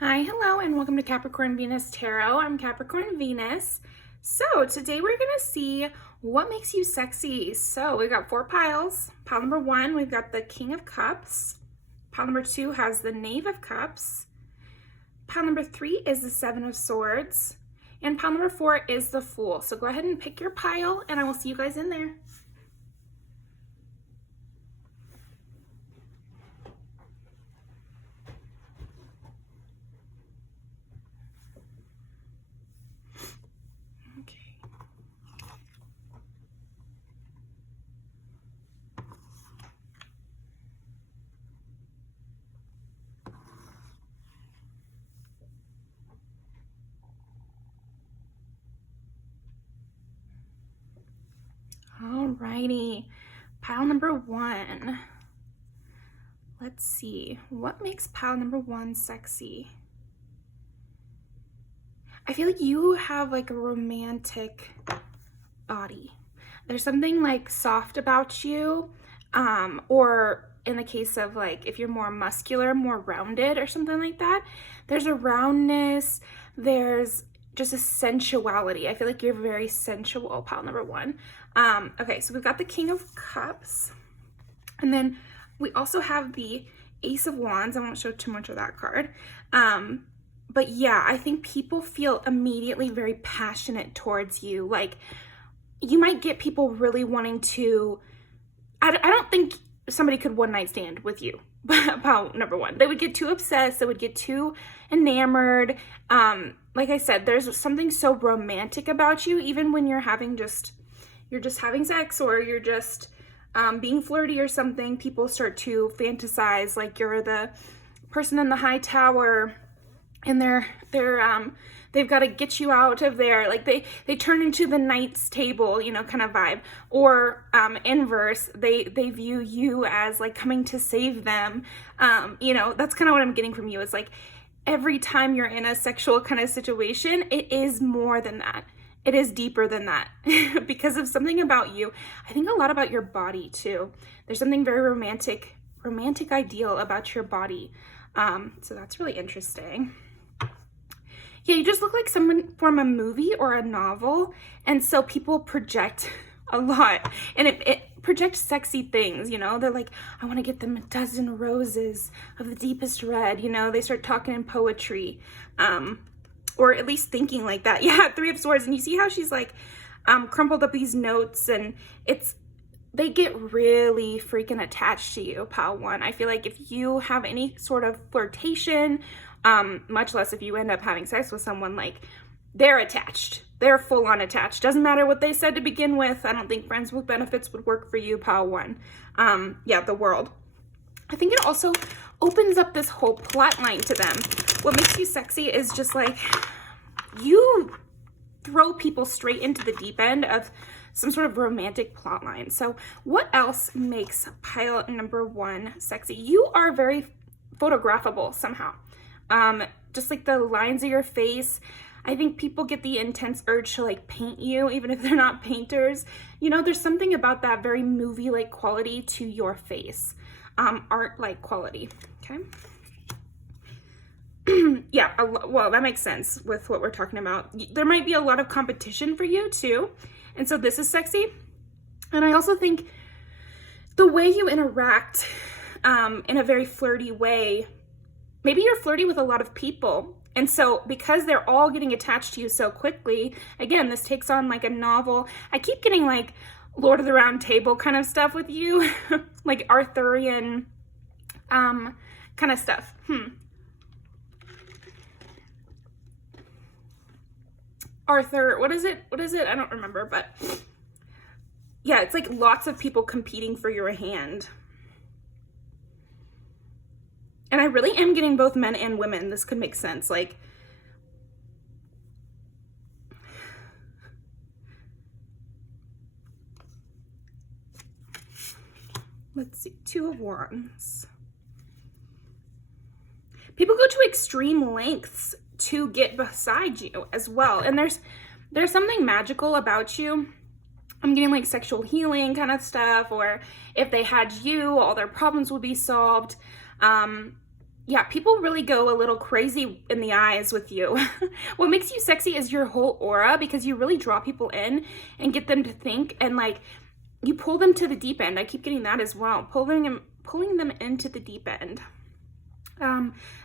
Hi, hello, and welcome to Capricorn Venus Tarot. I'm Capricorn Venus. So today we're going to see what makes you sexy. So we've got 4 piles. Pile number 1, we've got the King of Cups. Pile number 2 has the Knave of Cups. Pile number 3 is the 7 of Swords. And pile number 4 is the Fool. So go ahead and pick your pile, and I will see you guys in there. Alrighty, pile number 1. Let's see, what makes pile number 1 sexy? I feel like you have like a romantic body. There's something like soft about you, or in the case of like if you're more muscular, more rounded or something like that, there's a roundness, there's just a sensuality. I feel like you're very sensual, pile number 1. Okay, so we've got the King of Cups, and then we also have the Ace of Wands. I won't show too much of that card. But yeah, I think people feel immediately very passionate towards you. Like, you might get people really wanting to, I don't think somebody could one night stand with you, pile number 1. They would get too obsessed, they would get too enamored. Like I said, there's something so romantic about you, even when you're just having sex, or you're just being flirty or something. People start to fantasize like you're the person in the high tower, and they've got to get you out of there. Like they turn into the knight's table, kind of vibe. Or inverse, they view you as like coming to save them. That's kind of what I'm getting from you. It's like every time you're in a sexual kind of situation, it is more than that. It is deeper than that because of something about you. I think a lot about your body too. There's something very romantic ideal about your body. So that's really interesting. Yeah, you just look like someone from a movie or a novel. And so people project a lot, and it projects sexy things, They're like, I want to get them a dozen roses of the deepest red, They start talking in poetry. Or at least thinking like that. Yeah, 3 of Swords. And you see how she's like crumpled up these notes, and they get really freaking attached to you, pile 1. I feel like if you have any sort of flirtation, much less if you end up having sex with someone, like, they're attached. They're full on attached. Doesn't matter what they said to begin with. I don't think friends with benefits would work for you, pile 1. Yeah, the World. I think it also opens up this whole plot line to them. What makes you sexy is just like, you throw people straight into the deep end of some sort of romantic plot line. So what else makes pile number 1 sexy? You are very photographable somehow. Just like the lines of your face. I think people get the intense urge to like paint you, even if they're not painters. There's something about that very movie-like quality to your face. Art-like quality, okay? Yeah, well, that makes sense with what we're talking about. There might be a lot of competition for you too, and so this is sexy. And I also think the way you interact in a very flirty way, maybe you're flirty with a lot of people, and so because they're all getting attached to you so quickly, again, this takes on like a novel. I keep getting like Lord of the Round Table kind of stuff with you, like Arthurian kind of stuff. Arthur, what is it? I don't remember, but yeah, it's like lots of people competing for your hand. And I really am getting both men and women. This could make sense. Like, let's see, 2 of Wands. People go to extreme lengths to get beside you as well. And there's something magical about you. I'm getting like sexual healing kind of stuff, or if they had you, all their problems would be solved. yeah, people really go a little crazy in the eyes with you. What makes you sexy is your whole aura, because you really draw people in and get them to think, and like you pull them to the deep end. I keep getting that as well, pulling them into the deep end.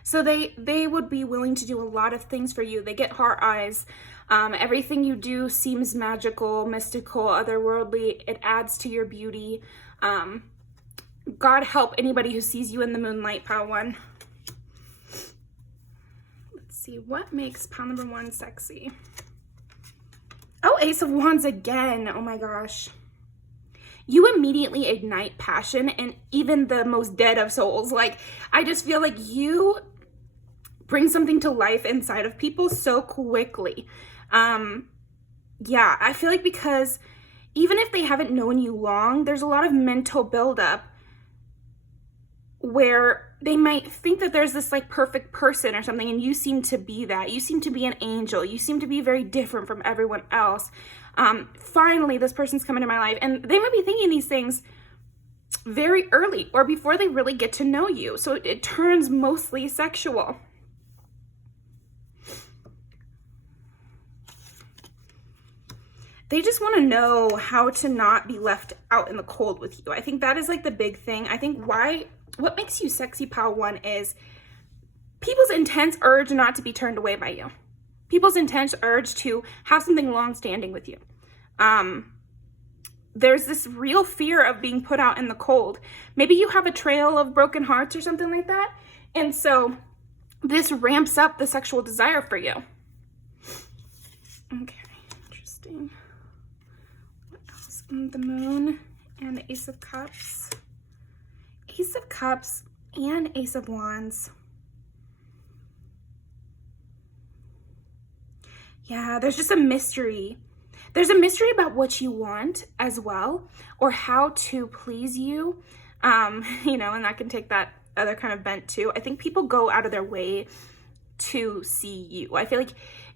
So they would be willing to do a lot of things for you. They get heart eyes. Everything you do seems magical, mystical, otherworldly. It adds to your beauty. God help anybody who sees you in the moonlight, pile one. Let's see, what makes pile number one sexy? Oh, Ace of Wands again. Oh my gosh. You immediately ignite passion and even the most dead of souls. Like, I just feel like you bring something to life inside of people so quickly. Yeah, I feel like because even if they haven't known you long, there's a lot of mental buildup where they might think that there's this like perfect person or something, and you seem to be that. You seem to be an angel. You seem to be very different from everyone else. Finally, this person's come into my life, and they might be thinking these things very early or before they really get to know you. So it turns mostly sexual. They just want to know how to not be left out in the cold with you. I think that is like the big thing. I think what makes you sexy, pile one, is people's intense urge not to be turned away by you. People's intense urge to have something long-standing with you. There's this real fear of being put out in the cold. Maybe you have a trail of broken hearts or something like that. And so this ramps up the sexual desire for you. Okay, interesting. What else? The moon and the Ace of Cups. Ace of Cups and Ace of Wands. Yeah, there's just a mystery. There's a mystery about what you want as well, or how to please you, you know, and that can take that other kind of bent too. I think people go out of their way to see you. I feel like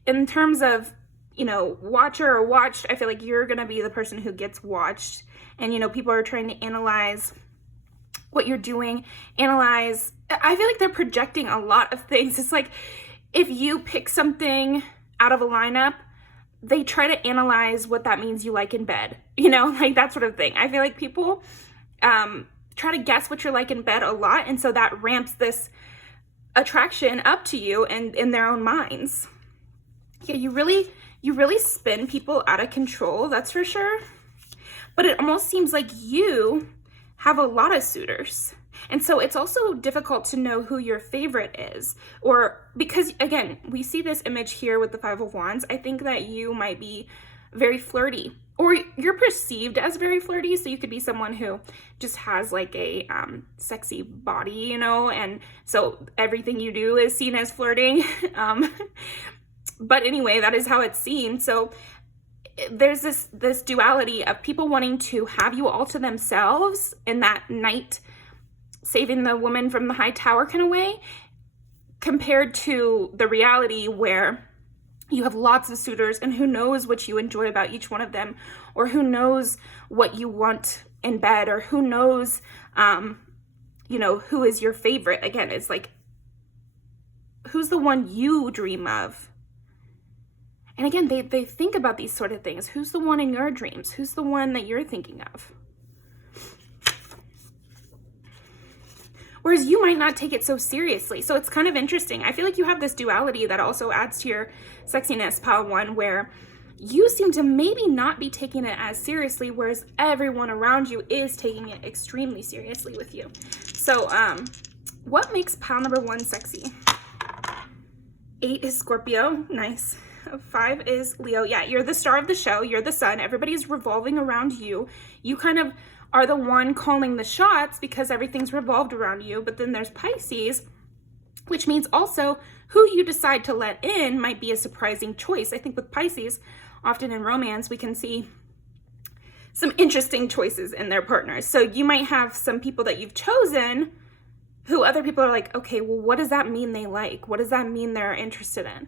in terms of, you know, watcher or watched, I feel like you're going to be the person who gets watched. And, you know, people are trying to analyze what you're doing, analyze. I feel like they're projecting a lot of things. It's like if you pick something out of a lineup, they try to analyze what that means you like in bed, you know, like that sort of thing. I feel like people try to guess what you're like in bed a lot, and so that ramps this attraction up to you and in their own minds. Yeah, you really spin people out of control, that's for sure. But it almost seems like you have a lot of suitors. And so it's also difficult to know who your favorite is, or because again, we see this image here with the Five of Wands. I think that you might be very flirty, or you're perceived as very flirty. So you could be someone who just has like a sexy body, you know, and so everything you do is seen as flirting. But anyway, that is how it's seen. So there's this duality of people wanting to have you all to themselves in that night, saving the woman from the high tower kind of way, compared to the reality where you have lots of suitors, and who knows what you enjoy about each one of them, or who knows what you want in bed, or who knows, you know, who is your favorite. Again, it's like, who's the one you dream of? And again, they think about these sort of things. Who's the one in your dreams? Who's the one that you're thinking of? Whereas you might not take it so seriously. So it's kind of interesting. I feel like you have this duality that also adds to your sexiness, pile one, where you seem to maybe not be taking it as seriously, whereas everyone around you is taking it extremely seriously with you. So what makes pile number one sexy? 8 is Scorpio. Nice. 5 is Leo. Yeah, you're the star of the show. You're the sun. Everybody's revolving around you. You kind of are the one calling the shots because everything's revolved around you. But then there's Pisces, which means also who you decide to let in might be a surprising choice. I think with Pisces, often in romance, we can see some interesting choices in their partners. So you might have some people that you've chosen who other people are like, okay, well, what does that mean they like? What does that mean they're interested in?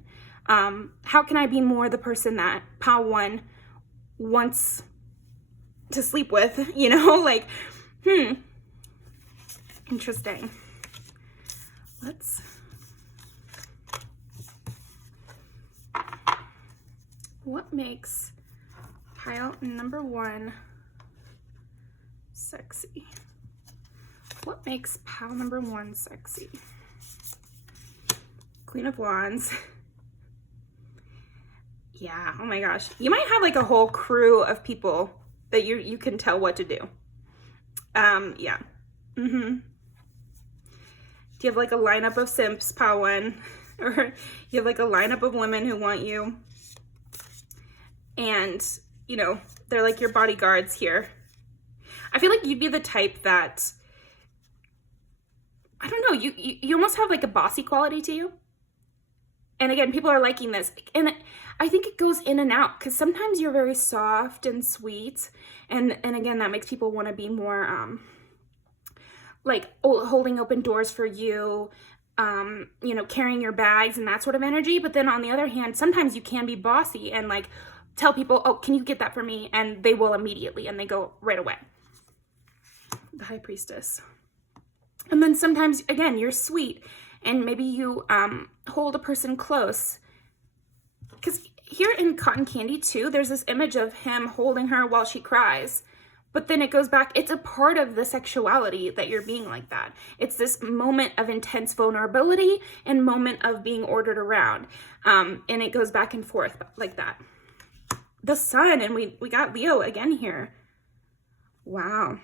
How can I be more the person that pile one wants to sleep with, you know, like, interesting. What makes pile number 1 sexy? What makes pile number 1 sexy? Queen of Wands. Yeah, oh my gosh. You might have like a whole crew of people that you can tell what to do. Yeah. Do you have like a lineup of simps, pile 1? Or you have like a lineup of women who want you? And, you know, they're like your bodyguards here. I feel like you'd be the type that, I don't know, you almost have like a bossy quality to you. And again, people are liking this. And I think it goes in and out because sometimes you're very soft and sweet. And again, that makes people want to be more like holding open doors for you, you know, carrying your bags and that sort of energy. But then on the other hand, sometimes you can be bossy and like tell people, oh, can you get that for me? And they will immediately, and they go right away. The High Priestess. And then sometimes, again, you're sweet and maybe you hold a person close. Because here in Cotton Candy too, there's this image of him holding her while she cries. But then it goes back, it's a part of the sexuality that you're being like that. It's this moment of intense vulnerability and moment of being ordered around. And it goes back and forth like that. The Sun, and we got Leo again here. Wow.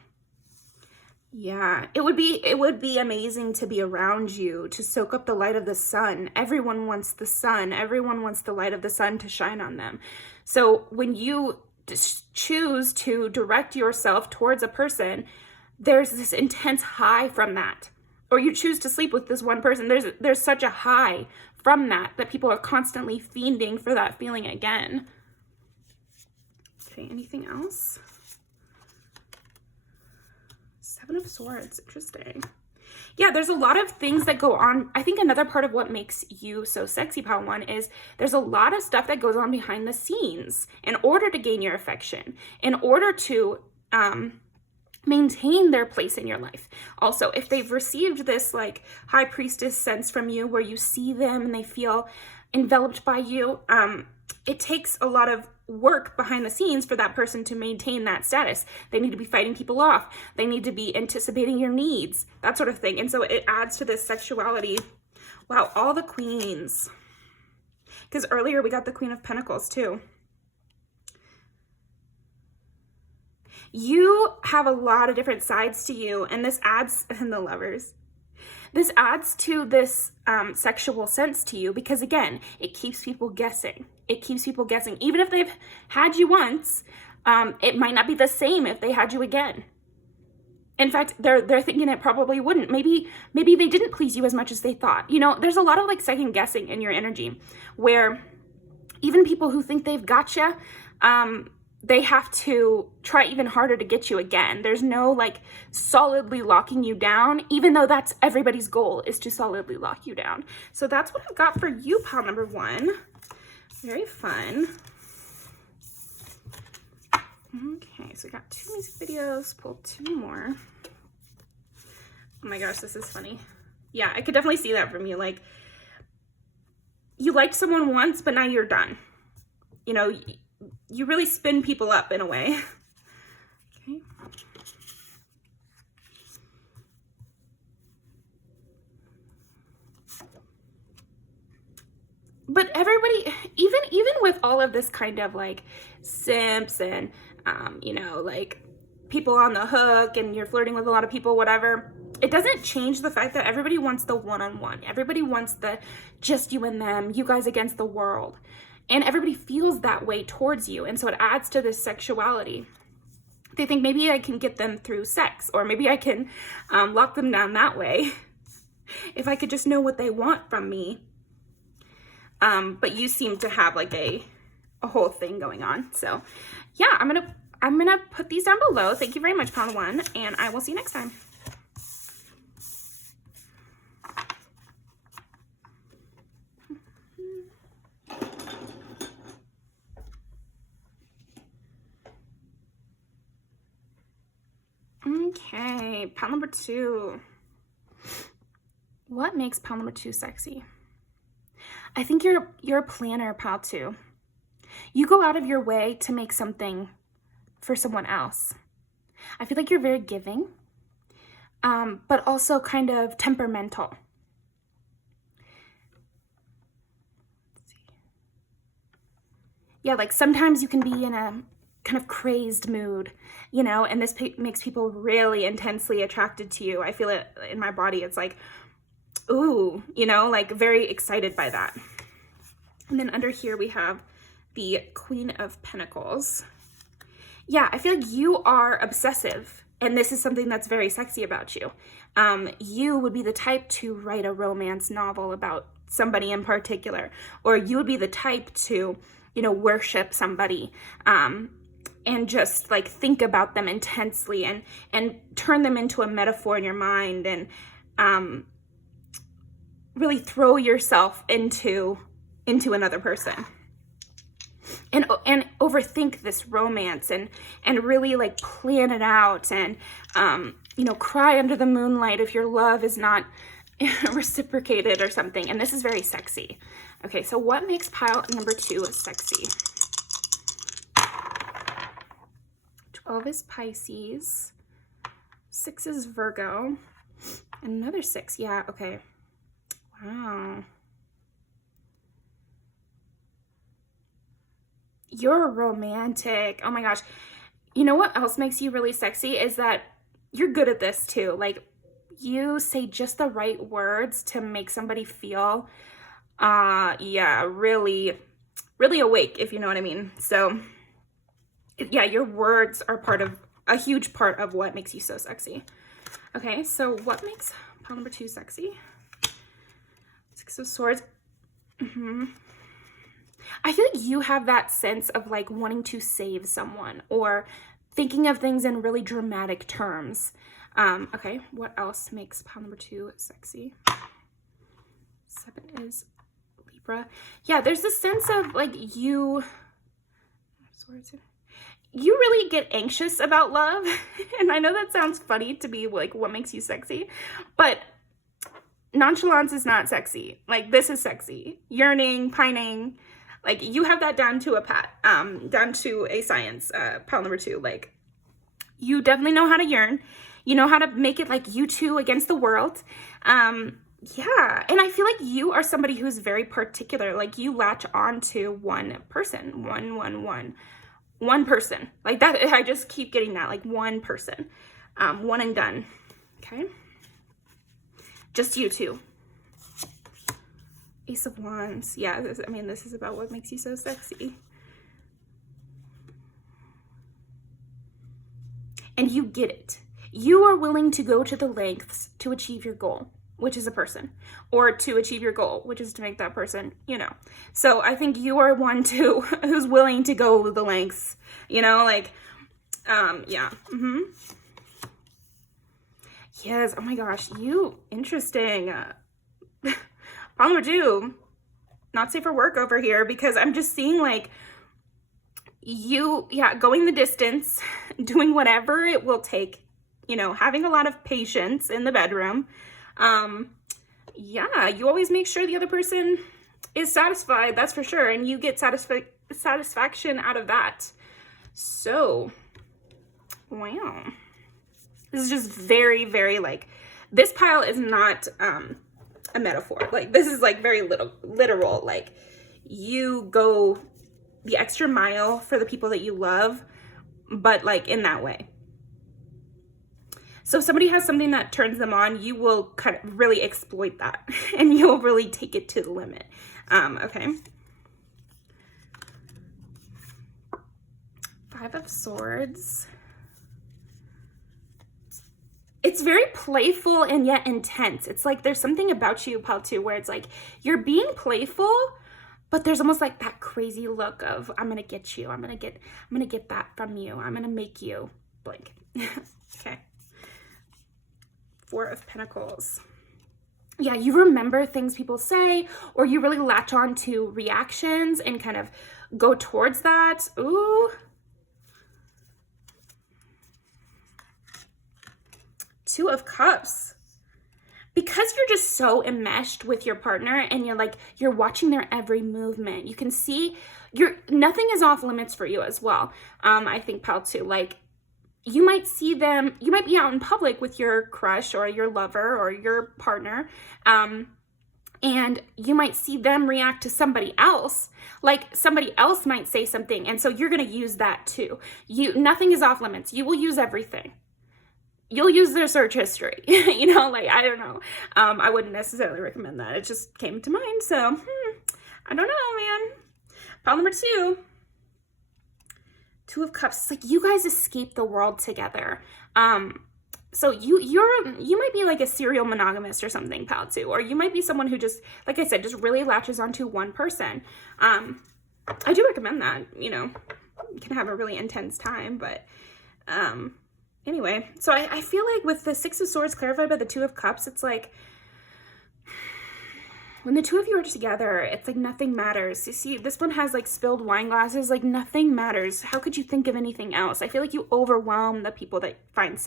Yeah, it would be amazing to be around you, to soak up the light of the sun. Everyone wants the sun. Everyone wants the light of the sun to shine on them. So when you choose to direct yourself towards a person, there's this intense high from that. Or you choose to sleep with this one person, there's such a high from that people are constantly fiending for that feeling again. Okay, anything else? 7 of Swords, interesting. Yeah, there's a lot of things that go on. I think another part of what makes you so sexy, pile 1, is there's a lot of stuff that goes on behind the scenes in order to gain your affection, in order to maintain their place in your life. Also, if they've received this like High Priestess sense from you where you see them and they feel enveloped by you, it takes a lot of work behind the scenes for that person to maintain that status. They need to be fighting people off. They need to be anticipating your needs, that sort of thing. And so it adds to this sexuality. Wow, all the queens. Because earlier we got the Queen of Pentacles too. You have a lot of different sides to you, and this adds, and the Lovers. This adds to this sexual sense to you because, again, it keeps people guessing. It keeps people guessing. Even if they've had you once, it might not be the same if they had you again. In fact, they're thinking it probably wouldn't. Maybe they didn't please you as much as they thought. You know, there's a lot of like second guessing in your energy where even people who think they've gotcha, they have to try even harder to get you again. There's no like solidly locking you down, even though that's everybody's goal, is to solidly lock you down. So that's what I've got for you, pile number 1. Very fun. Okay, so we got 2 music videos, pull 2 more. Oh my gosh, this is funny. Yeah, I could definitely see that from you. Like, you liked someone once, but now you're done. You know, you really spin people up in a way. Okay. But everybody, even with all of this kind of like simps and, you know, like people on the hook and you're flirting with a lot of people, whatever, it doesn't change the fact that everybody wants the one-on-one. Everybody wants the just you and them, you guys against the world. And everybody feels that way towards you. And so it adds to this sexuality. They think maybe I can get them through sex, or maybe I can lock them down that way if I could just know what they want from me. But you seem to have like a whole thing going on. So yeah, I'm gonna put these down below. Thank you very much, pile 1, and I will see you next time. Okay, pile number 2. What makes pile number 2 sexy? I think you're a planner, pile 2. You go out of your way to make something for someone else. I feel like you're very giving, but also kind of temperamental. Yeah, like sometimes you can be in a kind of crazed mood, you know, and this makes people really intensely attracted to you. I feel it in my body. It's like, ooh, you know, like very excited by that. And then under here we have the Queen of Pentacles. Yeah, I feel like you are obsessive, and this is something that's very sexy about you. You would be the type to write a romance novel about somebody in particular, or you would be the type to, you know, worship somebody, and just like think about them intensely and turn them into a metaphor in your mind, and really throw yourself into another person. And overthink this romance and really like plan it out and, you know, cry under the moonlight if your love is not reciprocated or something. And this is very sexy. Okay, so what makes pile number 2 sexy? 12 is Pisces. 6 is Virgo. Another 6. Yeah, okay. Wow. You're romantic. Oh my gosh. You know what else makes you really sexy is that you're good at this too. Like you say just the right words to make somebody feel, yeah, really, really awake, if you know what I mean. So yeah, your words are a huge part of what makes you so sexy. Okay, so what makes pile number 2 sexy? 6 of Swords. I feel like you have that sense of like wanting to save someone or thinking of things in really dramatic terms. Okay, what else makes pile number 2 sexy? 7 is Libra. Yeah, there's this sense of like you really get anxious about love. And I know that sounds funny to be like what makes you sexy, but nonchalance is not sexy. Like this is sexy. Yearning, pining. Like you have that down to a down to a science, pile number 2. Like you definitely know how to yearn. You know how to make it like you two against the world. Yeah, and I feel like you are somebody who's very particular. Like you latch on to one person, one person. Like that, I just keep getting that, like one person, one and done. Okay, just you two. Ace of Wands. Yeah, this is about what makes you so sexy. And you get it. You are willing to go to the lengths to achieve your goal, which is a person, or to achieve your goal, which is to make that person, you know. So I think you are one too who's willing to go the lengths, you know, like, yeah. Yes, oh my gosh, you, interesting. Pile number 2, not safe for work over here, because I'm just seeing like you, yeah, going the distance, doing whatever it will take, you know, having a lot of patience in the bedroom. Yeah, you always make sure the other person is satisfied, that's for sure, and you get satisfaction out of that. So, wow. This is just very, very like, this pile is not, a metaphor. Like this is like very literal. Like you go the extra mile for the people that you love, but like in that way. So if somebody has something that turns them on, you will kind of really exploit that and you'll really take it to the limit. Okay. 5 of Swords. It's very playful and yet intense. It's like there's something about you, pile 2, where it's like you're being playful, but there's almost like that crazy look of I'm gonna get you. I'm gonna get that from you. I'm gonna make you blank. Okay. 4 of Pentacles. Yeah, you remember things people say, or you really latch on to reactions and kind of go towards that. Ooh. 2 of Cups. because you're just so enmeshed with your partner and you're watching their every movement, you can see nothing is off limits for you as well. I think, pal, too, like, you might see them, you might be out in public with your crush or your lover or your partner, and you might see them react to somebody else. Like, somebody else might say something, and so you're going to use that too. Nothing is off limits. You will use everything. You'll use their search history. I don't know. I wouldn't necessarily recommend that. It just came to mind. So, I don't know, man. Pile number 2. 2 of Cups. It's like you guys escape the world together. So you might be like a serial monogamist or something, pal, too. Or you might be someone who just, like I said, just really latches onto one person. I do recommend that. You can have a really intense time, but anyway, so I feel like with the 6 of Swords clarified by the 2 of Cups, it's like when the 2 of you are together, it's like nothing matters. You see, this one has like spilled wine glasses, like nothing matters. How could you think of anything else? I feel like you overwhelm the people that find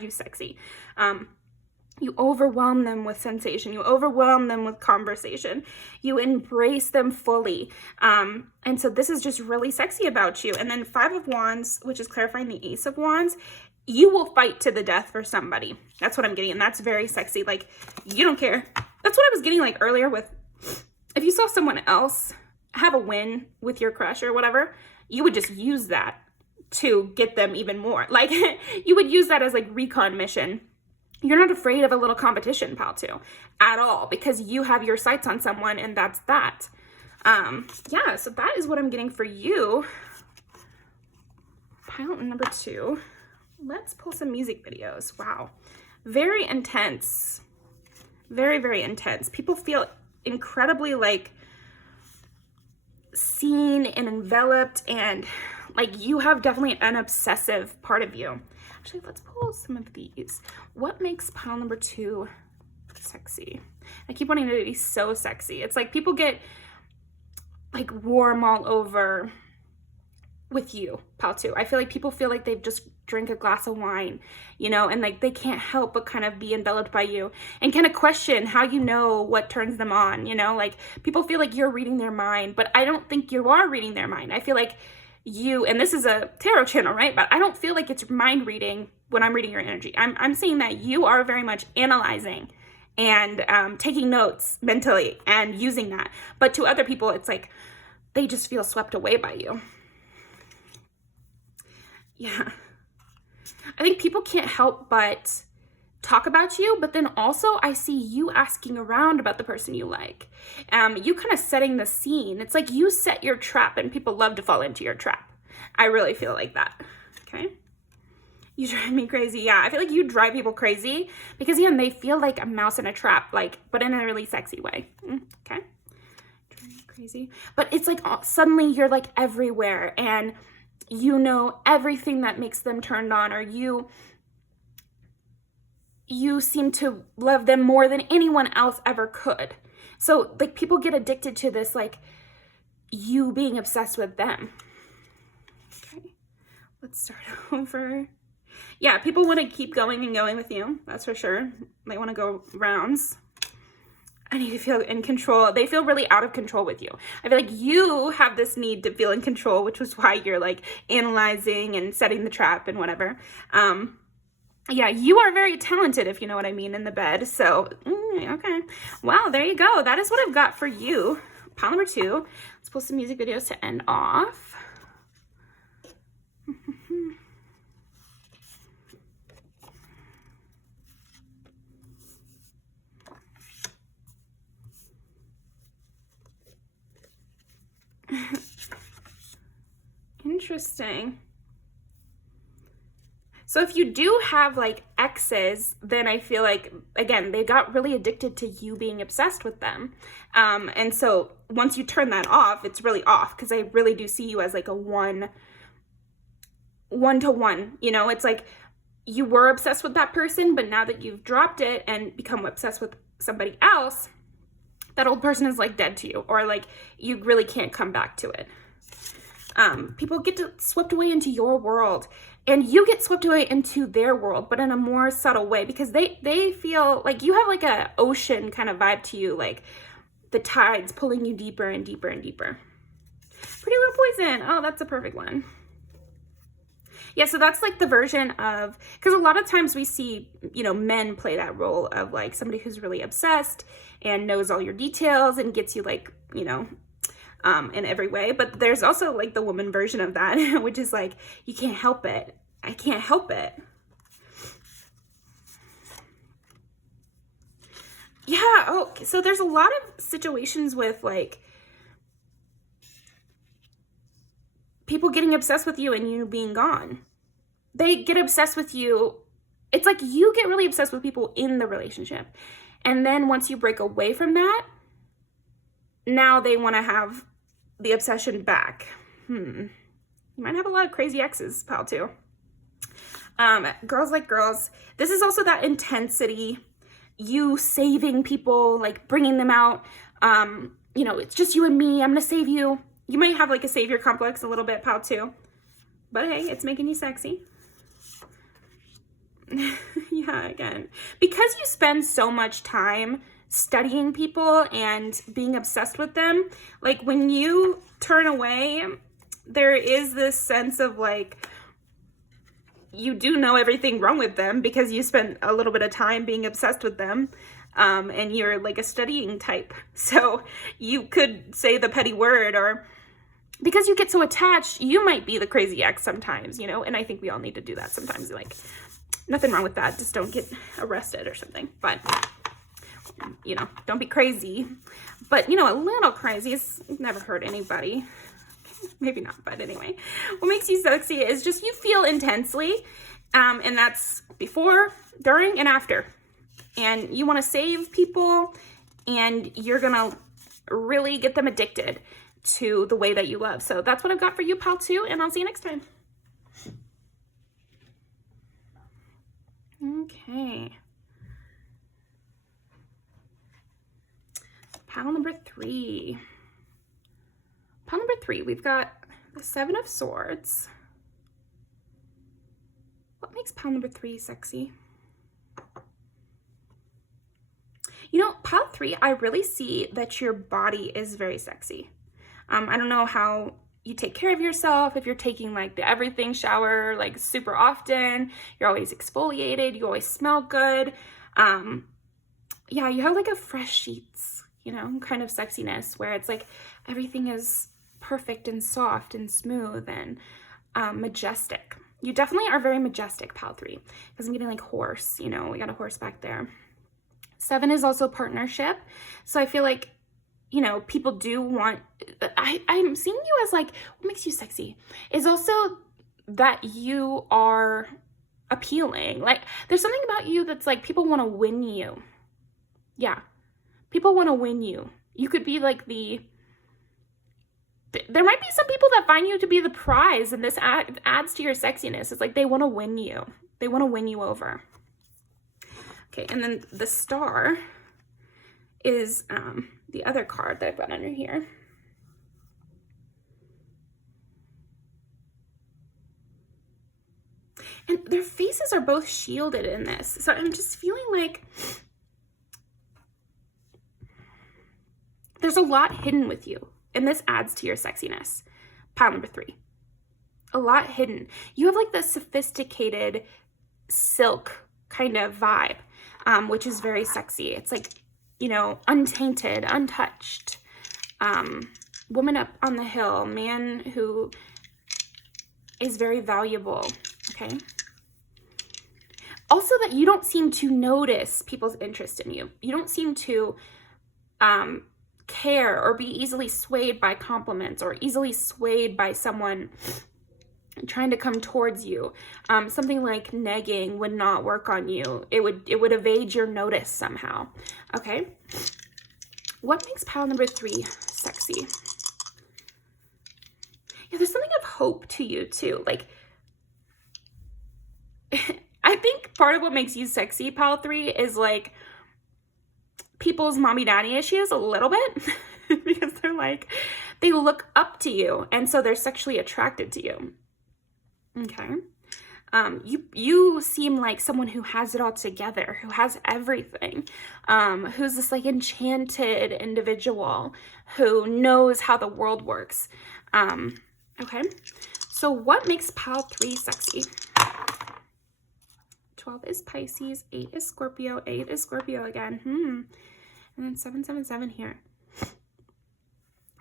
you sexy. You overwhelm them with sensation. You overwhelm them with conversation. You embrace them fully. And so this is just really sexy about you. And then 5 of Wands, which is clarifying the Ace of Wands, you will fight to the death for somebody. That's what I'm getting. And that's very sexy. Like, you don't care. That's what I was getting like earlier with, if you saw someone else have a win with your crush or whatever, you would just use that to get them even more. Like, you would use that as like recon mission. You're not afraid of a little competition, pal, too, at all, because you have your sights on someone, and that's that. Yeah, so that is what I'm getting for you. Pile number 2. Let's pull some music videos. Wow. Very intense. Very, very intense. People feel incredibly like seen and enveloped, and like you have definitely an obsessive part of you. Actually, let's pull some of these. What makes pile number 2 sexy? I keep wanting to be so sexy. It's like people get like warm all over with you, pile 2. I feel like people feel like they've just drank a glass of wine, and like they can't help but kind of be enveloped by you and kind of question how you know what turns them on, like people feel like you're reading their mind, but I don't think you are reading their mind. I feel like and this is a tarot channel, right? But I don't feel like it's mind reading when I'm reading your energy. I'm saying that you are very much analyzing and taking notes mentally and using that. But to other people, it's like they just feel swept away by you. Yeah. I think people can't help but talk about you, but then also I see you asking around about the person you like. You kind of setting the scene. It's like you set your trap and people love to fall into your trap. I really feel like that. Okay. You drive me crazy. Yeah, I feel like you drive people crazy because, again, they feel like a mouse in a trap, like, but in a really sexy way. Okay. Drive me crazy. But it's like suddenly you're like everywhere and you know everything that makes them turned on, or you seem to love them more than anyone else ever could. So like people get addicted to this, like you being obsessed with them. Okay, let's start over. Yeah, people want to keep going and going with you. That's for sure. They want to go rounds. I need to feel in control. They feel really out of control with you. I feel like you have this need to feel in control, which was why you're like analyzing and setting the trap and whatever. Yeah, you are very talented, if you know what I mean, in the bed. So, okay. Well, there you go. That is what I've got for you. Pile number 2. Let's pull some music videos to end off. Interesting. So if you do have like exes, then I feel like, again, they got really addicted to you being obsessed with them. And so once you turn that off, it's really off, because I really do see you as like a one-to-one, it's like you were obsessed with that person, but now that you've dropped it and become obsessed with somebody else, that old person is like dead to you, or like you really can't come back to it. People get swept away into your world, and you get swept away into their world, but in a more subtle way, because they feel like you have like a ocean kind of vibe to you, like the tides pulling you deeper and deeper and deeper. Pretty Little Poison. Oh, that's a perfect one. Yeah, so that's like the version of, because a lot of times we see, you know, men play that role of like somebody who's really obsessed and knows all your details and gets you like, you know, in every way. But there's also like the woman version of that, which is like, you can't help it. I can't help it. Yeah, oh, so there's a lot of situations with like people getting obsessed with you and you being gone. They get obsessed with you. It's like you get really obsessed with people in the relationship. And then once you break away from that, now they want to have the obsession back. You might have a lot of crazy exes, pal, too. Girls like girls. This is also that intensity. You saving people, like bringing them out. You know, it's just you and me. I'm going to save you. You might have like a savior complex a little bit, pal, too. But hey, it's making you sexy. Yeah, again. Because you spend so much time studying people and being obsessed with them, like when you turn away, there is this sense of like, you do know everything wrong with them because you spent a little bit of time being obsessed with them. And you're like a studying type. So you could say the petty word, or because you get so attached, you might be the crazy ex sometimes, you know? And I think we all need to do that sometimes. Like, nothing wrong with that. Just don't get arrested or something. But, you know, don't be crazy. But, you know, a little crazy has never hurt anybody. Maybe not, but anyway. What makes you sexy is just you feel intensely. And that's before, during, and after. And you want to save people, and you're going to really get them addicted to the way that you love. So that's what I've got for you, pal, too, and I'll see you next time. Okay. Pal number 3. Pal number 3, we've got the 7 of Swords. What makes pal number 3 sexy? You know, pal 3, I really see that your body is very sexy. I don't know how you take care of yourself, if you're taking like the everything shower like super often, you're always exfoliated, you always smell good. Yeah, you have like a fresh sheets, you know, kind of sexiness where it's like everything is perfect and soft and smooth and majestic. You definitely are very majestic, pal 3, because I'm getting like horse, you know, we got a horse back there. 7 is also partnership. So I feel like, you know, people do want, I'm seeing you as like, what makes you sexy is also that you are appealing. Like there's something about you that's like, people want to win you. Yeah. People want to win you. You could be like there might be some people that find you to be the prize, and this adds to your sexiness. It's like they want to win you. They want to win you over. Okay, and then the star is the other card that I've got under here. And their faces are both shielded in this. So I'm just feeling like there's a lot hidden with you. And this adds to your sexiness. Pile number 3. A lot hidden. You have like the sophisticated silk kind of vibe, which is very sexy. It's like, you know, untainted, untouched. Woman up on the hill, man who is very valuable, okay? Also that you don't seem to notice people's interest in you. You don't seem to care or be easily swayed by compliments or easily swayed by someone trying to come towards you. Something like negging would not work on you. It would evade your notice somehow. Okay. What makes pile number 3 sexy? Yeah, there's something of hope to you too. Like, I think part of what makes you sexy, pile 3, is like people's mommy daddy issues a little bit because they're like, they look up to you and so they're sexually attracted to you. Okay. You seem like someone who has it all together, who has everything, who's this like enchanted individual who knows how the world works. Okay, so what makes pile 3 sexy? 12 is Pisces, 8 is Scorpio, 8 is Scorpio again. And then 777 here.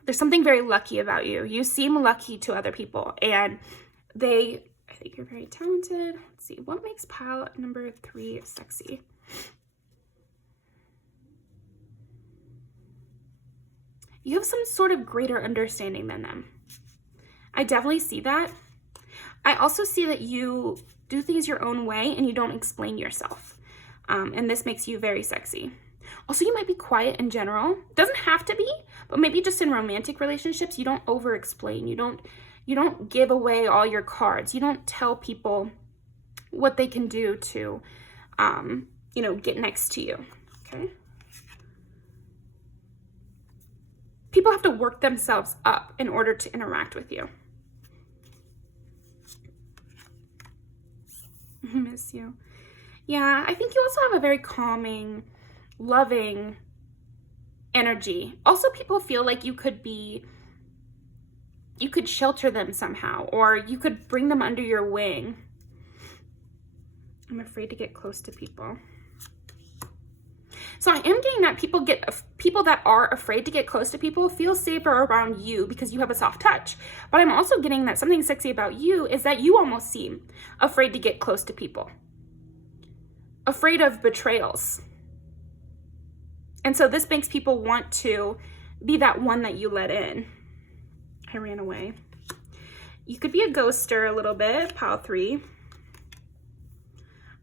There's something very lucky about you. You seem lucky to other people, and I think you're very talented. Let's see, what makes pile number 3 sexy? You have some sort of greater understanding than them. I definitely see that. I also see that you do things your own way and you don't explain yourself. And this makes you very sexy. Also, you might be quiet in general. Doesn't have to be, but maybe just in romantic relationships, you don't over-explain. You don't give away all your cards. You don't tell people what they can do to, get next to you, okay? People have to work themselves up in order to interact with you. I miss you. Yeah, I think you also have a very calming, loving energy. Also, people feel like you could shelter them somehow, or you could bring them under your wing. I'm afraid to get close to people. So I am getting that people that are afraid to get close to people feel safer around you because you have a soft touch. But I'm also getting that something sexy about you is that you almost seem afraid to get close to people. Afraid of betrayals. And so this makes people want to be that one that you let in. I ran away. You could be a ghoster a little bit, pile 3.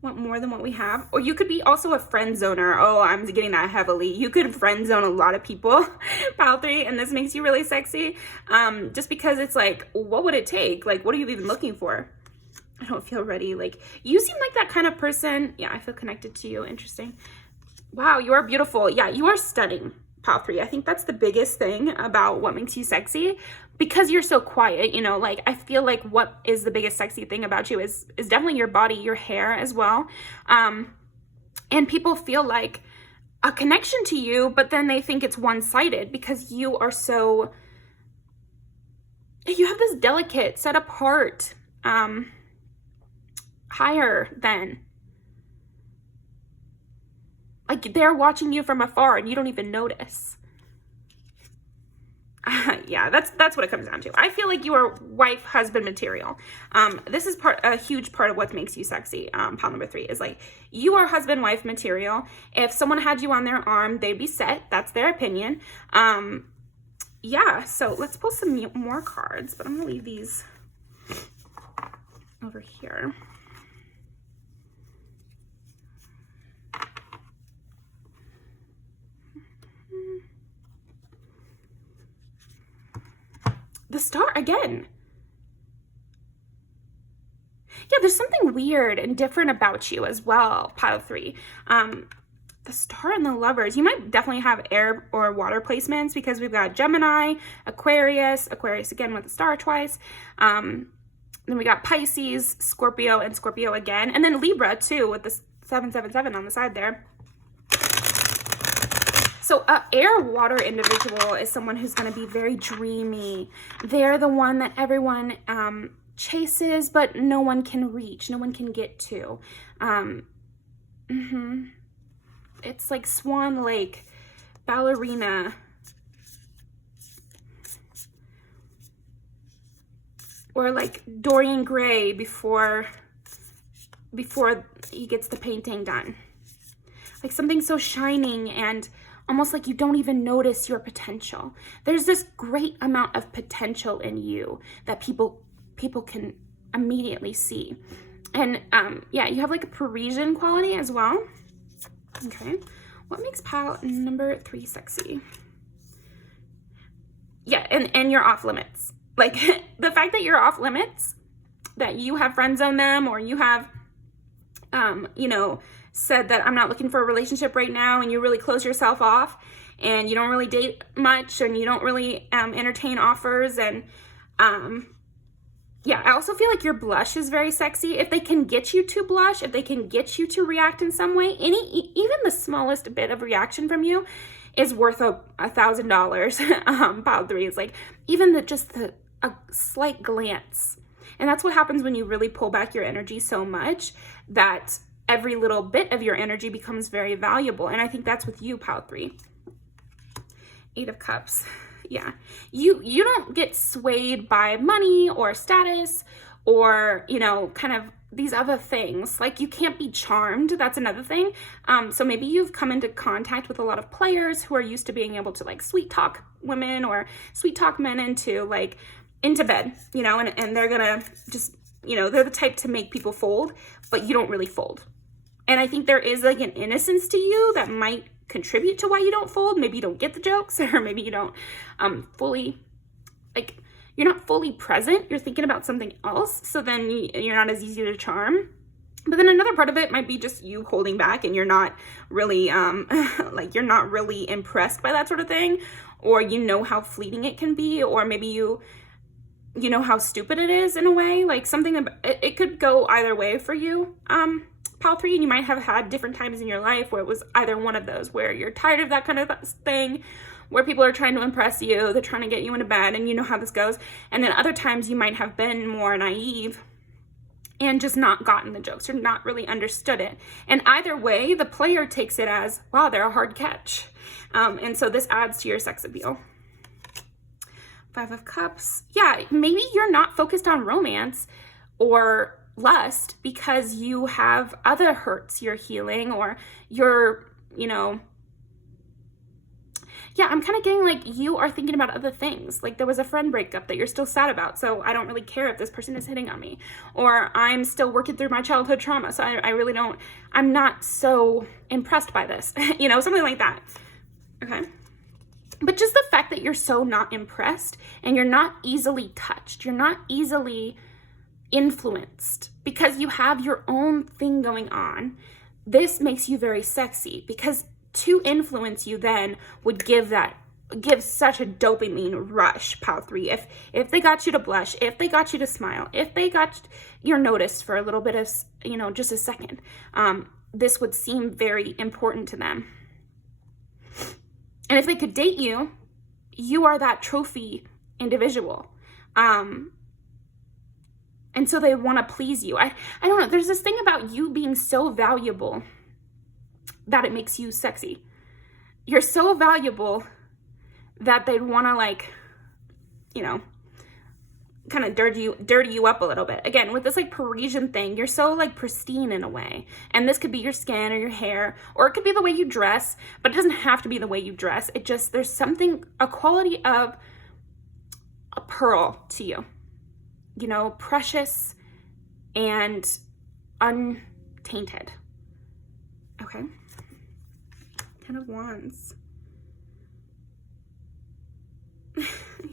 Want more than what we have. Or you could be also a friend zoner. Oh, I'm getting that heavily. You could friend zone a lot of people, pile 3, and this makes you really sexy. Just because it's like, what would it take? Like, what are you even looking for? I don't feel ready. Like, you seem like that kind of person. Yeah, I feel connected to you. Interesting. Wow, you are beautiful. Yeah, you are stunning, pile 3. I think that's the biggest thing about what makes you sexy, because you're so quiet, like I feel like what is the biggest sexy thing about you is definitely your body, your hair as well. And people feel like a connection to you, but then they think it's one-sided because you are so, you have this delicate, set apart, higher than, like they're watching you from afar and you don't even notice. Yeah, that's what it comes down to. I feel like you are wife, husband material. This is a huge part of what makes you sexy. Pile number 3 is like, you are husband, wife material. If someone had you on their arm, they'd be set. That's their opinion. Yeah, so let's pull some more cards, but I'm gonna leave these over here. The star again. Yeah, there's something weird and different about you as well, pile 3. The star and the lovers. You might definitely have air or water placements because we've got Gemini, Aquarius again with the star twice. Then we got Pisces, Scorpio, and Scorpio again. And then Libra too with the 777 on the side there. So air water individual is someone who's going to be very dreamy. They're the one that everyone chases, but no one can reach, no one can get to. It's like Swan Lake, ballerina. Or like Dorian Gray before he gets the painting done. Like something so shining and almost like you don't even notice your potential. There's this great amount of potential in you that people can immediately see. And yeah, you have like a Parisian quality as well. Okay, what makes pile number 3 sexy? Yeah, and you're off limits. Like the fact that you're off limits, that you have friend zoned them, or you have, said that I'm not looking for a relationship right now, and you really close yourself off, and you don't really date much, and you don't really entertain offers, and Yeah, I also feel like your blush is very sexy. If they can get you to blush, if they can get you to react in some way, even the smallest bit of reaction from you is worth $1,000. Pile 3 is like, even a slight glance. And that's what happens when you really pull back your energy so much that every little bit of your energy becomes very valuable. And I think that's with you, Pile 3. 8 of Cups. Yeah, you don't get swayed by money or status or, you know, kind of these other things. Like, you can't be charmed. That's another thing. So maybe you've come into contact with a lot of players who are used to being able to like sweet talk women or sweet talk men into bed, you know, and they're gonna just, you know, they're the type to make people fold, but you don't really fold. And I think there is like an innocence to you that might contribute to why you don't fold. Maybe you don't get the jokes, or maybe you don't fully, like, you're not fully present. You're thinking about something else. So then you're not as easy to charm. But then another part of it might be just you holding back and you're not really, like, you're not really impressed by that sort of thing, or you know how fleeting it can be, or maybe you know how stupid it is in a way. Like, something about it could go either way for you, Pile 3, and you might have had different times in your life where it was either one of those, where you're tired of that kind of thing, where people are trying to impress you, they're trying to get you into bed, and you know how this goes. And then other times you might have been more naive and just not gotten the jokes or not really understood it. And either way, the player takes it as, wow, they're a hard catch. And so this adds to your sex appeal. 5 of Cups. Yeah, maybe you're not focused on romance or lust because you have other hurts you're healing, or you're, you know, yeah, I'm kind of getting like you are thinking about other things. Like, there was a friend breakup that you're still sad about, so I don't really care if this person is hitting on me. Or I'm still working through my childhood trauma, so I really don't, I'm not so impressed by this. You know, something like that. Okay. But just the fact that you're so not impressed and you're not easily touched, you're not easily influenced because you have your own thing going on, this makes you very sexy, because to influence you then would give such a dopamine rush, Pile 3. If they got you to blush, if they got you to smile, if they got your notice for a little bit of, you know, just a second, this would seem very important to them. And if they could date you, you are that trophy individual. And so they want to please you. I don't know. There's this thing about you being so valuable that it makes you sexy. You're so valuable that they'd want to, like, you know, kind of dirty you up a little bit. Again, with this like Parisian thing, you're so like pristine in a way. And this could be your skin or your hair, or it could be the way you dress, but it doesn't have to be the way you dress. It just, there's something, a quality of a pearl to you. You know, precious and untainted. Okay. 10 of Wands.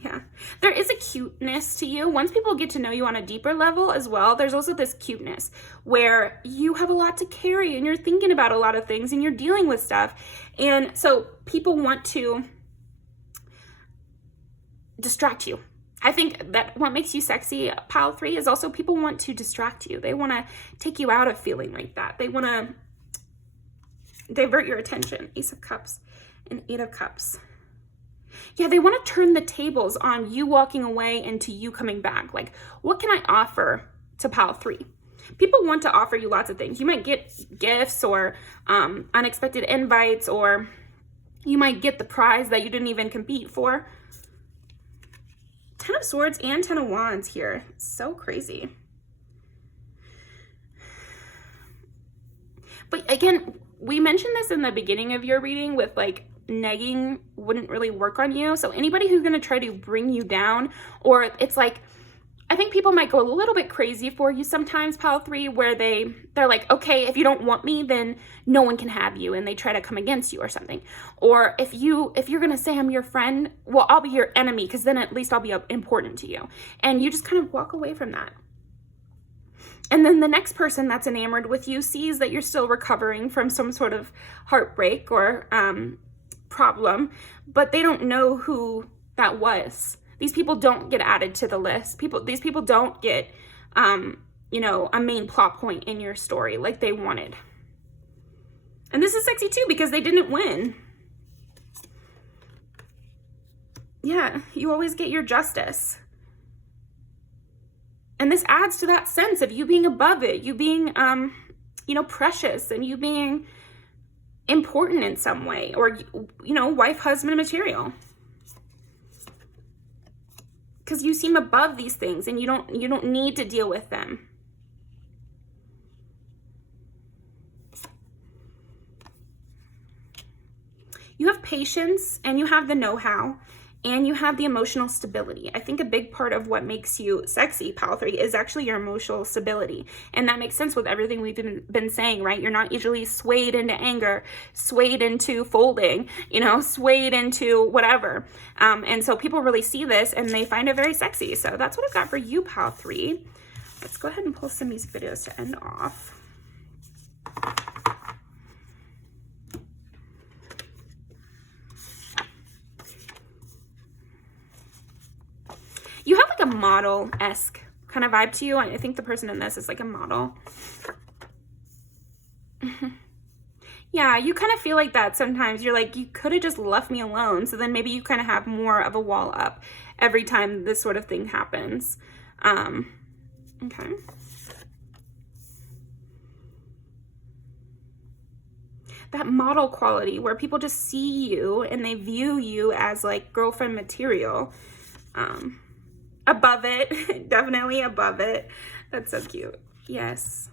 Yeah. There is a cuteness to you. Once people get to know you on a deeper level as well, there's also this cuteness where you have a lot to carry and you're thinking about a lot of things and you're dealing with stuff. And so people want to distract you. I think that what makes you sexy, Pile 3, is also people want to distract you. They want to take you out of feeling like that. They want to divert your attention. Ace of Cups and 8 of Cups. Yeah, they want to turn the tables on you walking away and to you coming back. Like, what can I offer to Pile 3? People want to offer you lots of things. You might get gifts or unexpected invites, or you might get the prize that you didn't even compete for. 10 of Swords and 10 of Wands here. So crazy. But again, we mentioned this in the beginning of your reading with like negging wouldn't really work on you. So anybody who's going to try to bring you down, or it's like, I think people might go a little bit crazy for you sometimes, Pile 3, where they're like, okay, if you don't want me, then no one can have you, and they try to come against you or something. Or if you're going to say I'm your friend, well, I'll be your enemy, because then at least I'll be important to you. And you just kind of walk away from that. And then the next person that's enamored with you sees that you're still recovering from some sort of heartbreak or problem, but they don't know who that was. These people don't get added to the list. These people don't get, you know, a main plot point in your story like they wanted. And this is sexy too because they didn't win. Yeah, you always get your justice. And this adds to that sense of you being above it, you being, you know, precious, and you being important in some way, or, you know, wife, husband material. Because you seem above these things and you don't need to deal with them. You have patience and you have the know-how and you have the emotional stability. I think a big part of what makes you sexy, pile 3, is actually your emotional stability. And that makes sense with everything we've been saying, right? You're not easily swayed into anger, swayed into folding, you know, swayed into whatever. And so people really see this and they find it very sexy. So that's what I've got for you, pile 3. Let's go ahead and pull some music videos to end off. You have like a model-esque kind of vibe to you. I think the person in this is like a model. Yeah, you kind of feel like that sometimes. You're like, you could have just left me alone. So then maybe you kind of have more of a wall up every time this sort of thing happens. Okay. That model quality where people just see you and they view you as like girlfriend material. Above it, definitely above it. That's so cute. Yes.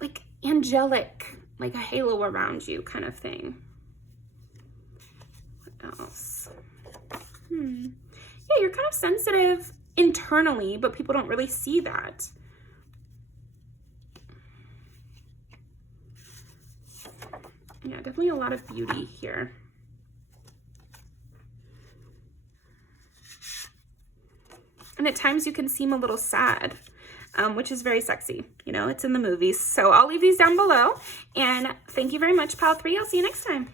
Like angelic, like a halo around you kind of thing. What else? Yeah, you're kind of sensitive internally, but people don't really see that. Yeah, definitely a lot of beauty here. And at times you can seem a little sad, which is very sexy. You know, it's in the movies. So I'll leave these down below. And thank you very much, pile 3. I'll see you next time.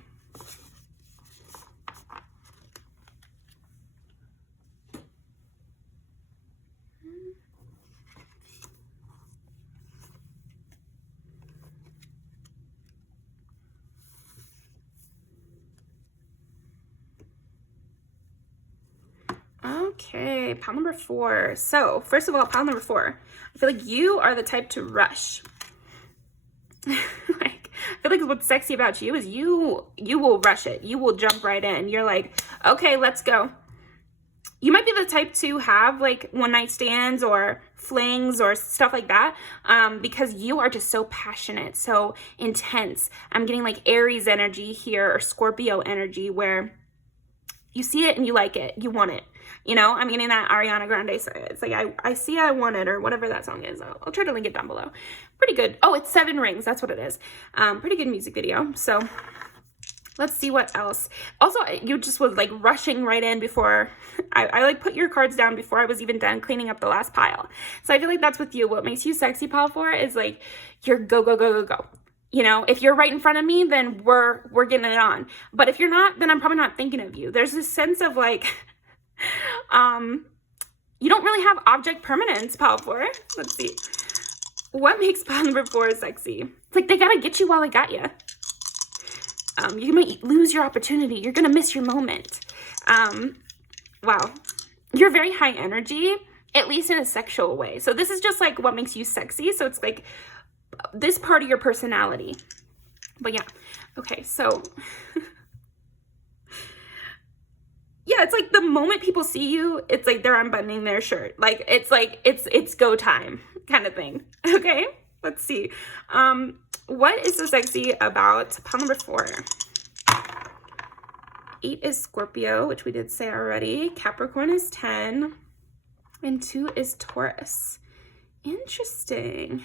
Okay, pile number 4. So first of all, pile number 4, I feel like you are the type to rush. Like, I feel like what's sexy about you is you will rush it. You will jump right in. You're like, okay, let's go. You might be the type to have like one night stands or flings or stuff like that, because you are just so passionate, so intense. I'm getting like Aries energy here, or Scorpio energy, where you see it and you like it, you want it. You know, I'm getting that Ariana Grande. So it's like, I see, I want it, or whatever that song is. I'll try to link it down below. Pretty good. Oh, it's 7 Rings. That's what it is. Pretty good music video. So let's see what else. Also, you just was like rushing right in before I like put your cards down before I was even done cleaning up the last pile. So I feel like that's with you. What makes you sexy, pile 4, is like you're go, go, go, go, go. You know, if you're right in front of me, then we're getting it on. But if you're not, then I'm probably not thinking of you. There's this sense of like, you don't really have object permanence, pile 4. Let's see. What makes pile number 4 sexy? It's like they gotta get you while they got you. You might lose your opportunity. You're gonna miss your moment. Wow. You're very high energy, at least in a sexual way. So this is just like what makes you sexy. So it's like this part of your personality. But yeah. Okay, so yeah, it's like the moment people see you, it's like they're unbuttoning their shirt. Like it's go time kind of thing. Okay, let's see. What is so sexy about pile number 4? 8 is Scorpio, which we did say already. Capricorn is 10, and 2 is Taurus. Interesting.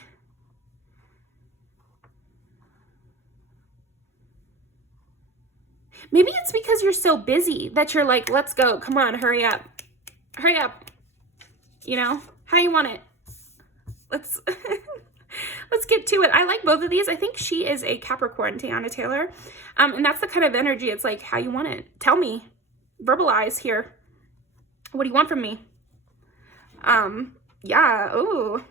Maybe it's because you're so busy that you're like, let's go. Come on, hurry up. Hurry up. You know, how you want it. Let's get to it. I like both of these. I think she is a Capricorn, Tiana Taylor. And that's the kind of energy. It's like how you want it. Tell me. Verbalize here. What do you want from me? Yeah, ooh.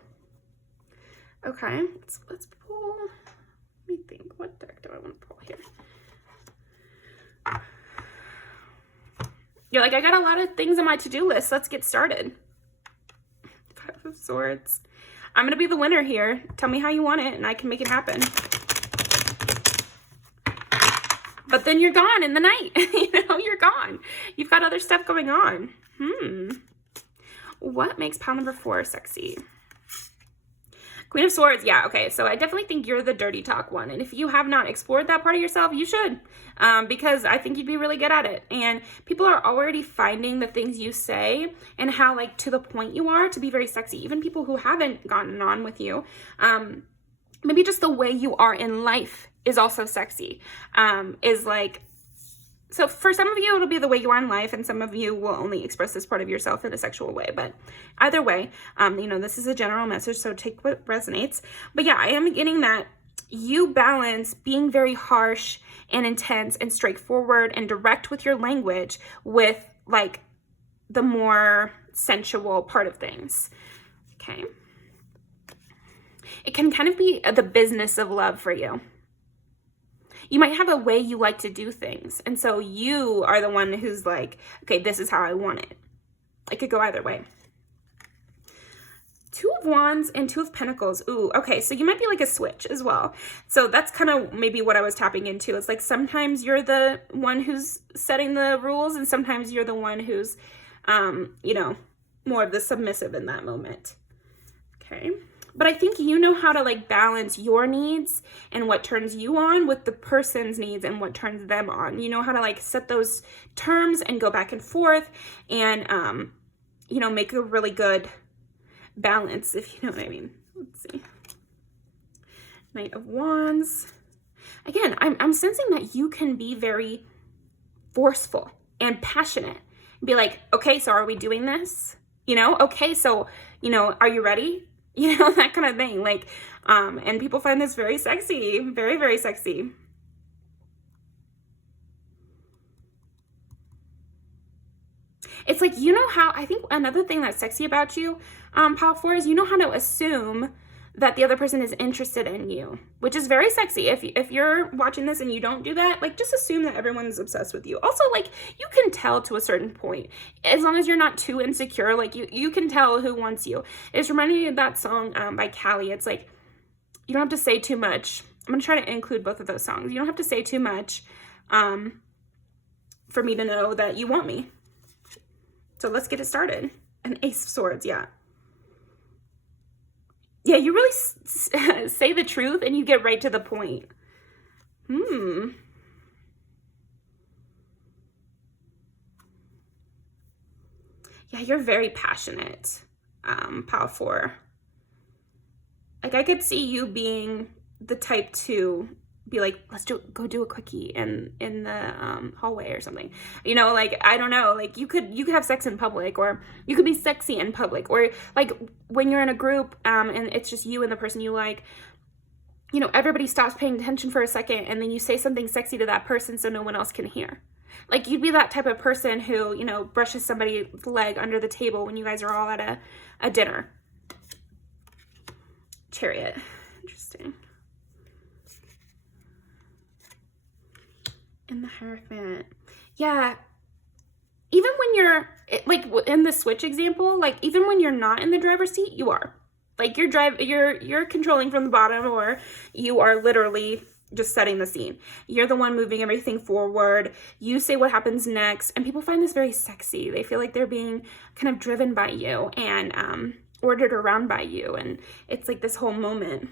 Okay, let's pull, let me think, what deck do I want to pull here? You're like, I got a lot of things on my to-do list. Let's get started. Five of Swords. I'm going to be the winner here. Tell me how you want it and I can make it happen. But then you're gone in the night. You're gone. You've got other stuff going on. What makes pile number 4 sexy? Queen of Swords, yeah, okay, so I definitely think you're the dirty talk one, and if you have not explored that part of yourself, you should, because I think you'd be really good at it, and people are already finding the things you say and how, like, to the point you are to be very sexy. Even people who haven't gotten on with you, maybe just the way you are in life is also sexy, is like, so for some of you, it'll be the way you are in life, and some of you will only express this part of yourself in a sexual way. But either way, this is a general message, so take what resonates. But yeah, I am getting that you balance being very harsh and intense and straightforward and direct with your language with, like, the more sensual part of things. Okay. It can kind of be the business of love for you. You might have a way you like to do things. And so you are the one who's like, okay, this is how I want it. It could go either way. 2 of Wands and 2 of Pentacles. Ooh, okay, so you might be like a switch as well. So that's kind of maybe what I was tapping into. It's like sometimes you're the one who's setting the rules and sometimes you're the one who's, more of the submissive in that moment. Okay. But I think you know how to, like, balance your needs and what turns you on with the person's needs and what turns them on. You know how to, like, set those terms and go back and forth and, make a really good balance, if you know what I mean. Let's see. Knight of Wands. Again, I'm sensing that you can be very forceful and passionate. Be like, okay, so are we doing this? Okay, so, are you ready? That kind of thing. Like, and people find this very sexy, very, very sexy. It's like, how, I think another thing that's sexy about you, Pile 4, is you know how to assume that the other person is interested in you, which is very sexy. If you're watching this and you don't do that, like, just assume that everyone's obsessed with you. Also, like, you can tell to a certain point, as long as you're not too insecure, like, you can tell who wants you. It's reminding me of that song by Callie. It's like, you don't have to say too much. I'm gonna try to include both of those songs. You don't have to say too much for me to know that you want me. So let's get it started. An Ace of Swords, yeah. Yeah, you really say the truth and you get right to the point. Yeah, you're very passionate, Pile 4. Like, I could see you being the type to be like, let's go do a quickie in the hallway or something. Like, I don't know, like, you could have sex in public, or you could be sexy in public, or like when you're in a group and it's just you and the person you like, everybody stops paying attention for a second and then you say something sexy to that person so no one else can hear. Like, you'd be that type of person who, brushes somebody's leg under the table when you guys are all at a dinner. Chariot. Interesting. And the Hierophant. Yeah. Even when you're, like, in the switch example, like, even when you're not in the driver's seat, you are. Like, you're controlling from the bottom, or you are literally just setting the scene. You're the one moving everything forward. You say what happens next, and people find this very sexy. They feel like they're being kind of driven by you and ordered around by you, and it's like this whole moment.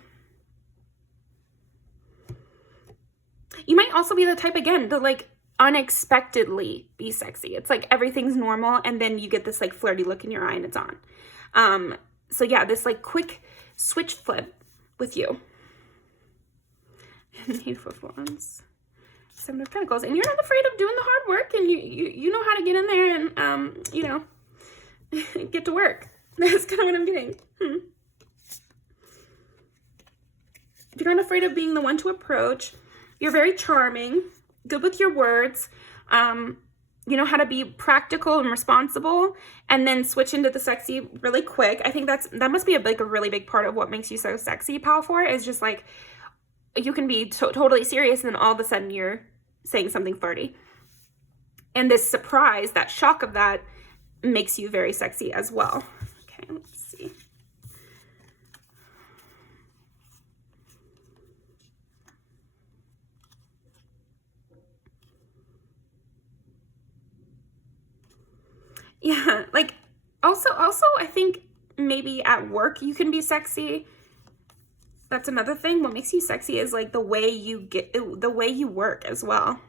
You might also be the type, again, to, like, unexpectedly be sexy. It's like everything's normal, and then you get this, like, flirty look in your eye and it's on. So yeah, this, like, quick switch flip with you. Eight of Wands, 7 of Pentacles, and you're not afraid of doing the hard work, and you know how to get in there and get to work. That's kind of what I'm getting. You're not afraid of being the one to approach. You're very charming, good with your words. you know how to be practical and responsible, and then switch into the sexy really quick. I think that must be a really big part of what makes you so sexy, Pal 4, is just like, you can be totally serious and then all of a sudden you're saying something flirty. And this surprise, that shock of that, makes you very sexy as well. Okay, let's see. Yeah, like also I think maybe at work you can be sexy. That's another thing. What makes you sexy is like the way you work as well.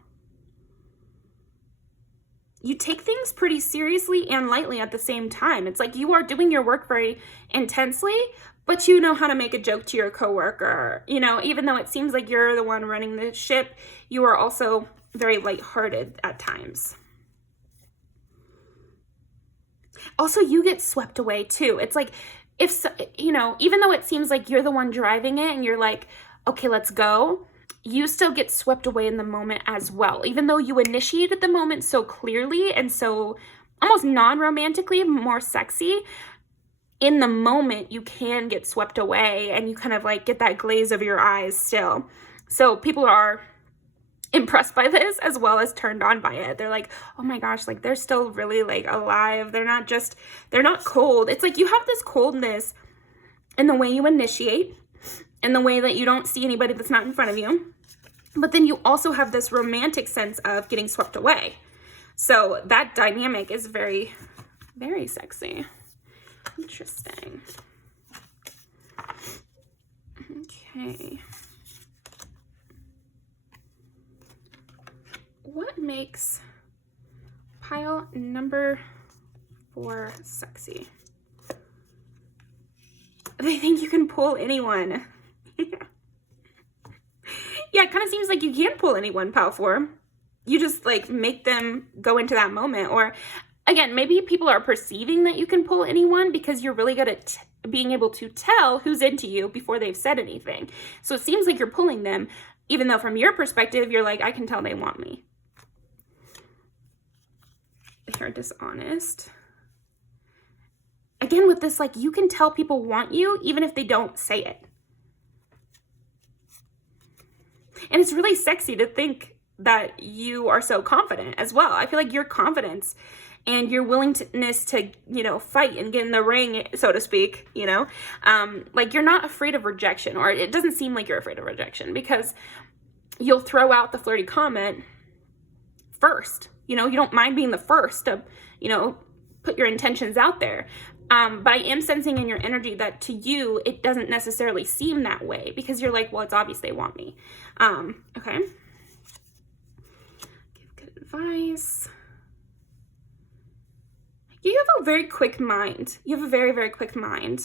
You take things pretty seriously and lightly at the same time. It's like you are doing your work very intensely, but you know how to make a joke to your coworker. You know, even though it seems like you're the one running the ship, you are also very lighthearted at times. Also, you get swept away too. It's like, if, you know, even though it seems like you're the one driving it and you're like, okay, let's go, you still get swept away in the moment as well. Even though you initiated the moment so clearly and so almost non-romantically, more sexy, in the moment you can get swept away and you kind of like get that glaze over your eyes still. So people are impressed by this as well as turned on by it. They're like, oh my gosh, like they're still really like alive. They're not cold. It's like you have this coldness in the way you initiate, in the way that you don't see anybody that's not in front of you. But then you also have this romantic sense of getting swept away. So that dynamic is very, very sexy. Interesting. Okay. What makes pile number 4 sexy? They think you can pull anyone. Yeah, it kind of seems like you can pull anyone, pile 4. You just like make them go into that moment. Or again, maybe people are perceiving that you can pull anyone because you're really good at being able to tell who's into you before they've said anything. So it seems like you're pulling them, even though from your perspective, you're like, I can tell they want me. They're dishonest. Again, with this, like, you can tell people want you even if they don't say it. And it's really sexy to think that you are so confident as well. I feel like your confidence and your willingness to, you know, fight and get in the ring, so to speak, you know, like you're not afraid of rejection, or it doesn't seem like you're afraid of rejection because you'll throw out the flirty comment first. You know, you don't mind being the first to, you know, put your intentions out there. But I am sensing in your energy that to you, it doesn't necessarily seem that way because you're like, well, it's obvious they want me. Okay. Give good advice. You have a very quick mind. You have a very, very quick mind.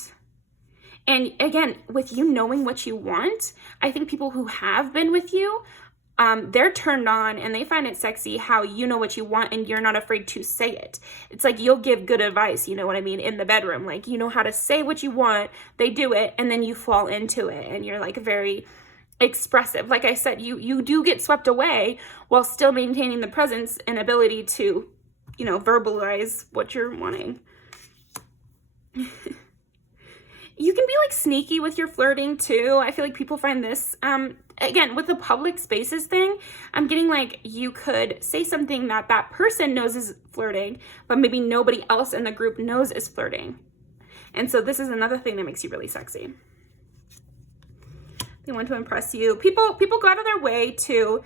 And again, with you knowing what you want, I think people who have been with you, they're turned on and they find it sexy how you know what you want and you're not afraid to say it. It's like you'll give good advice, you know what I mean, in the bedroom. Like, you know how to say what you want, they do it, and then you fall into it and you're like very expressive. Like I said, you do get swept away while still maintaining the presence and ability to, you know, verbalize what you're wanting. You can be like sneaky with your flirting too. I feel like people find this, again, with the public spaces thing, I'm getting like you could say something that that person knows is flirting, but maybe nobody else in the group knows is flirting. And so this is another thing that makes you really sexy. They want to impress you. People go out of their way to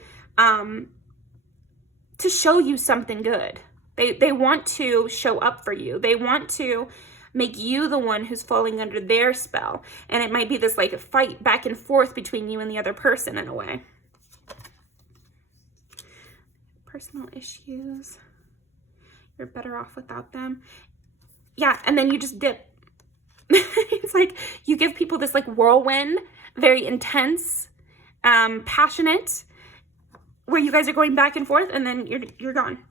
show you something good. They want to show up for you. They want to make you the one who's falling under their spell. And it might be this like a fight back and forth between you and the other person in a way. Personal issues. You're better off without them. Yeah, and then you just dip. It's like you give people this like whirlwind, very intense, passionate, where you guys are going back and forth, and then you're gone.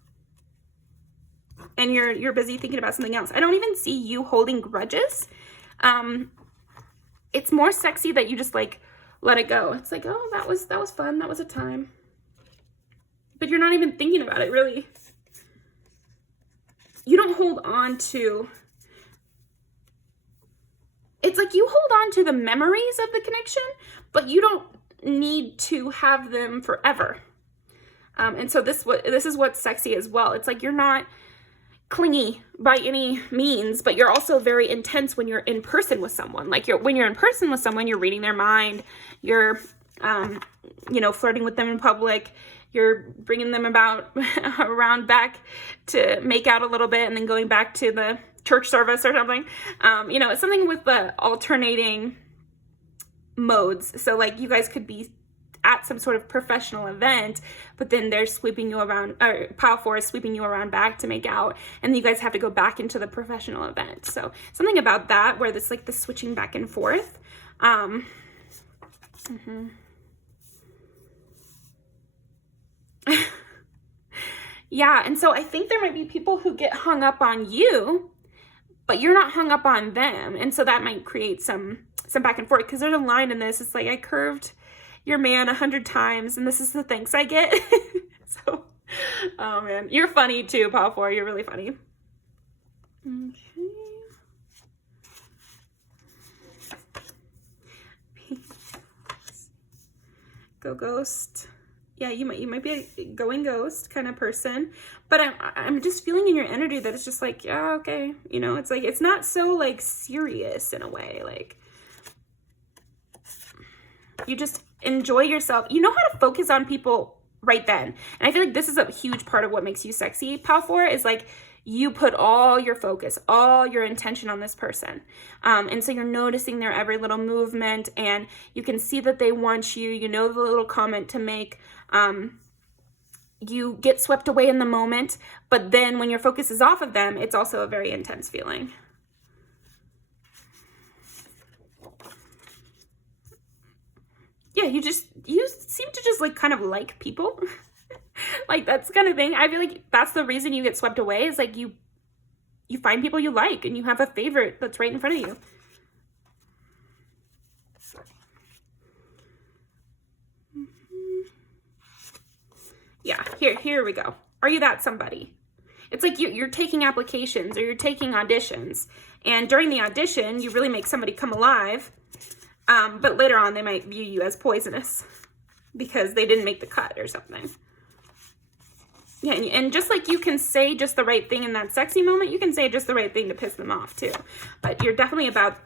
And you're busy thinking about something else. I don't even see you holding grudges. It's more sexy that you just like let it go. It's like, oh, that was fun. That was a time. But you're not even thinking about it, really. you don't hold on to, it's like you hold on to the memories of the connection, but you don't need to have them forever. And so this is what's sexy as well. It's like you're not clingy by any means, but you're also very intense when you're in person with someone. Like when you're in person with someone, you're reading their mind, you're, you know, flirting with them in public, you're bringing them around back to make out a little bit and then going back to the church service or something. You know, it's something with the alternating modes. So like you guys could be at some sort of professional event, but then they're sweeping you around, or pile 4 is sweeping you around back to make out, and you guys have to go back into the professional event. So something about that where this like the switching back and forth. Yeah, and so I think there might be people who get hung up on you, but you're not hung up on them, and so that might create some back and forth, because there's a line in this. It's like, I curved your man 100 times, and this is the thanks I get. So, oh man, you're funny too, pile 4. You're really funny. Okay. Go ghost. Yeah, you might be a going ghost kind of person, but I'm just feeling in your energy that it's just like, yeah, okay, you know, it's like, it's not so like serious in a way. Like, you just enjoy yourself. You know how to focus on people right then. And I feel like this is a huge part of what makes you sexy, pile 4, is like you put all your focus, all your intention on this person. And so you're noticing their every little movement, and you can see that they want you. You know the little comment to make. You get swept away in the moment, but then when your focus is off of them, it's also a very intense feeling. Yeah, you seem to just like kind of like people. Like that's kind of thing. I feel like that's the reason you get swept away, is like you find people you like and you have a favorite that's right in front of you. Yeah, here we go. Are you that somebody? It's like you're taking applications or you're taking auditions, and during the audition, you really make somebody come alive. But later on, they might view you as poisonous because they didn't make the cut or something. Yeah, and just like you can say just the right thing in that sexy moment, you can say just the right thing to piss them off too. But you're definitely about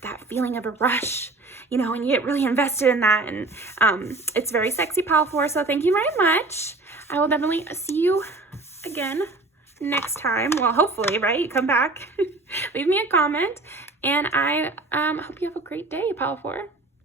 that feeling of a rush, you know, and you get really invested in that. And it's very sexy, pile 4. So thank you very much. I will definitely see you again next time. Well, hopefully, right? You come back, leave me a comment. And I hope you have a great day, pile 4.